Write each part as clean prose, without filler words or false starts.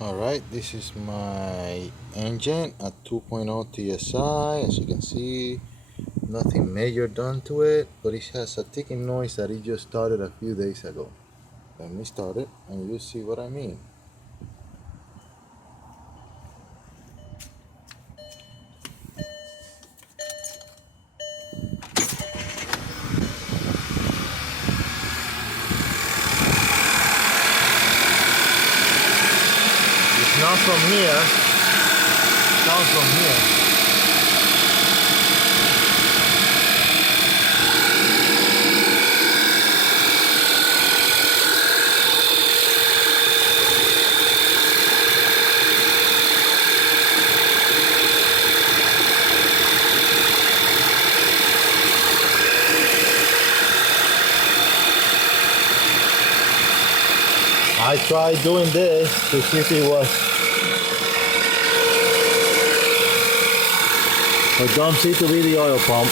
Alright, this is my engine at 2.0 TSI. As you can see, nothing major done to it, but it has a ticking noise that it just started a few days ago. Let me start it and you'll see what I mean. It's not from here, it sounds from here. I tried doing this to see if it was it don't seem to be the oil pump.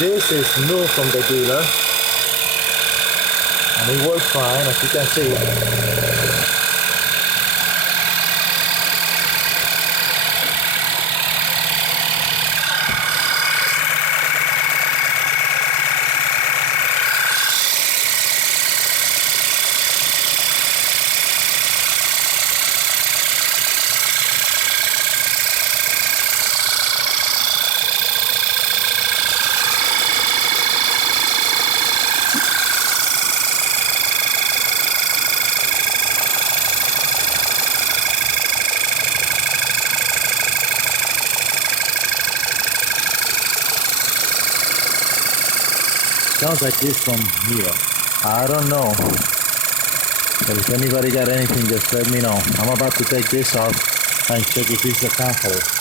This is new from the dealer and it works fine, as you can see. Sounds like this from here. I don't know. But if anybody got anything, just let me know. I'm about to take this off and check if it's a camphor.